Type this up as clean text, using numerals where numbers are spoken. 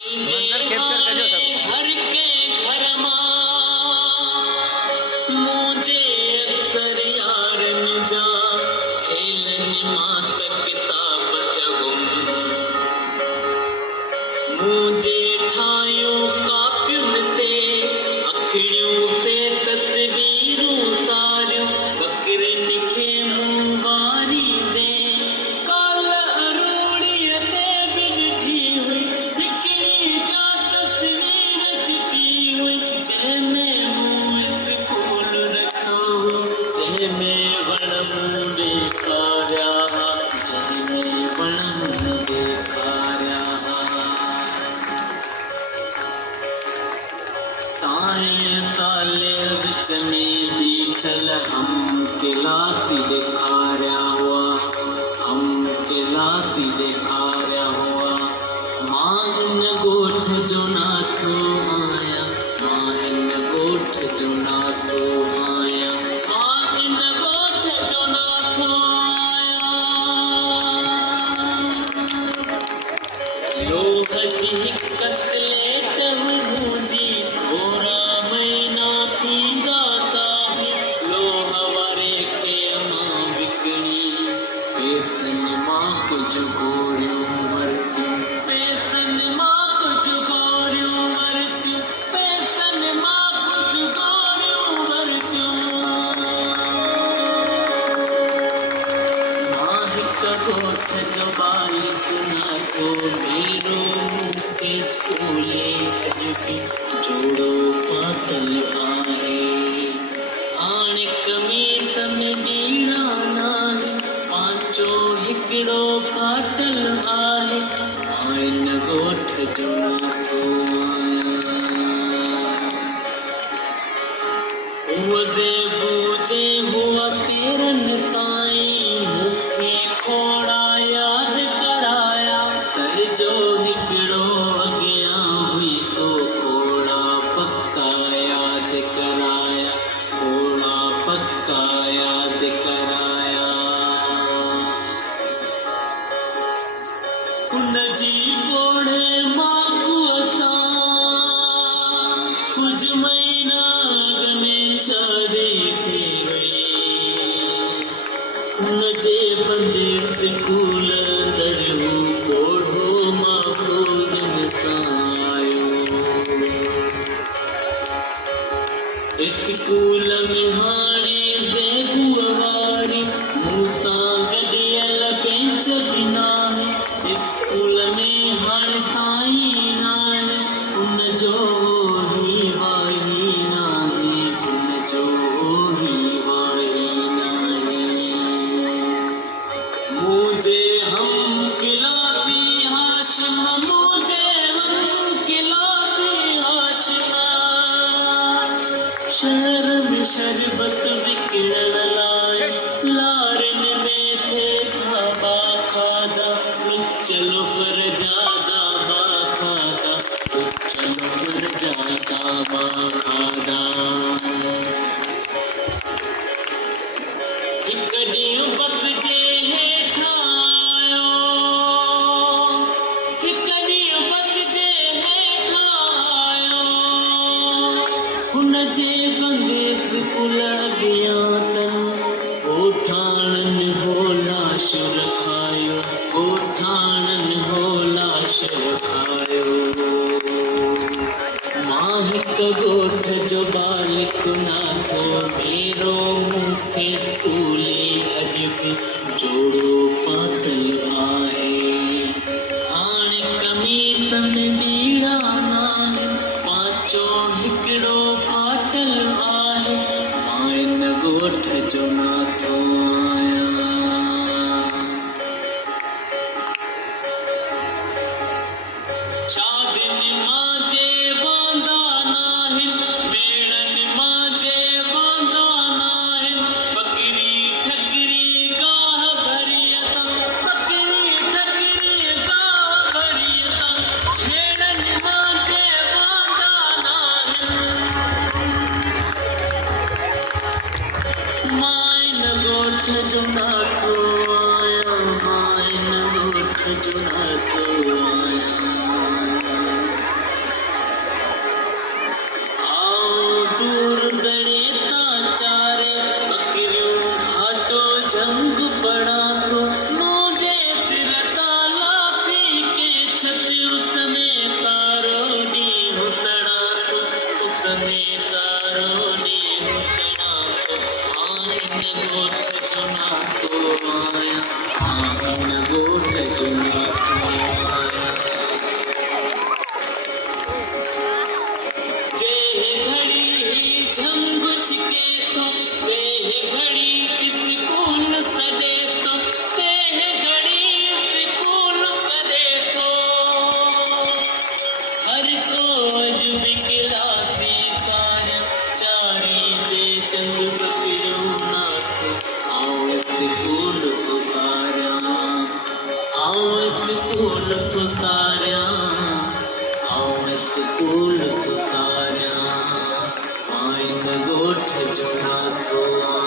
मंजर कैप्चर कजो सब हर के घर मुझे अक्सर यारन जा खेलन मात किताब जगुम मुझे ठायो कापियुन ते अखिड़ियों से तस्वीरूं सारियूं बकरन खे मुंवारी दे काल अरूड़ीअ ते बि ॾिठी हुई हिकिड़ी जा तस्वीर चिठी हुई जंहिंमें मूं स्कूल रखो जंहिंमें वण मूं ॾेखारिया जंहिंमें वण मूं ॾेखारिया साईं साले विच में बीठल हम क्लासी ॾेखारिया हुआ हम क्लासी ॾेखारिया हुआ मां इन ॻोठ जो नाथो आहियां मां इन ॻोठ जो नाथो आहियां मां इन ॻोठ जो नाथो आहियां लोह जी हिक स्लेट हुई मुंहिंजी थोरा महीना थींदा साही लोह वारे खे मां विकिणी पैसनि मां कुझु गोरियूं वरितियूं पैसनि मां कुझु गोरियूं वरितियूं पैसनि मां कुझु गोरियूं वरितियूं मां हिक ॻोठ जो बालिक नाथो मेरो मूंखे स्कूले अॼु बि जोड़ो पातल आहे हाणे कमीस में बीड़ा नाहे पांचो हिकिड़ो फाटल आहे मां इन ॻोठ जो नाथो आहियां उहे बूझे हुआ तेरनि ताईं मूंखे खोड़ा यादि कराया तर जो हिकिड़ो अॻियां हुई सो खोड़ा पक्का यादि कराया खोड़ा पक्का यादि कराया उनजी पोड़े मां सां कुझु महीना अॻ में शादी थी वई उनजे बंदि स्कूल अंदरि हू पोढ़ो महफूज़नि सां आयो स्कूल में हाणे ज़ेबूअ वारी मूंसां गॾियल बेंच बि नाहे स्कूल में हाणे साईं नाहे उनजो ही वाही नाहे उनजो ही वाही नाहे मुझे हम क्लासी हाशिम मुझे हम क्लासी हाशिम शहर में शरबत विकिणण लाइ लारन में थे धाबा खाधा लुचल फर जादा बा खाधा लुचल फर जादा बा खाधा हिक ॾींहुं बस जे हेठां आयो हिक ॾींहुं बस जे हेठां आयो हुनजे बंदि स्कूल अॻियां तन ॻोठाणनि हो लाश रखायो ॻोठाणनि हो लाश रखायो मां हिक ॻोठ जो बालिक नाथो मेरो मूंखे स्कूले अॼु बि जोड़ो पातल आहे हाणे कमीस में बीड़ा नाहे पांचो हिकिड़ो फाटल आहे मां इन ॻोठ जो नाथो आहियां शादियुनि मां जे वांदा नाहिनि बेड़नि मां जे वांदा नाहिनि बकरी ठकरी गाह भरियता बकरी ठकरी गाह भरियता छेड़नि मां जे वांदा नाहिनि मां इन ॻोठ फूल तो सारा आइन गोठ जो नाथो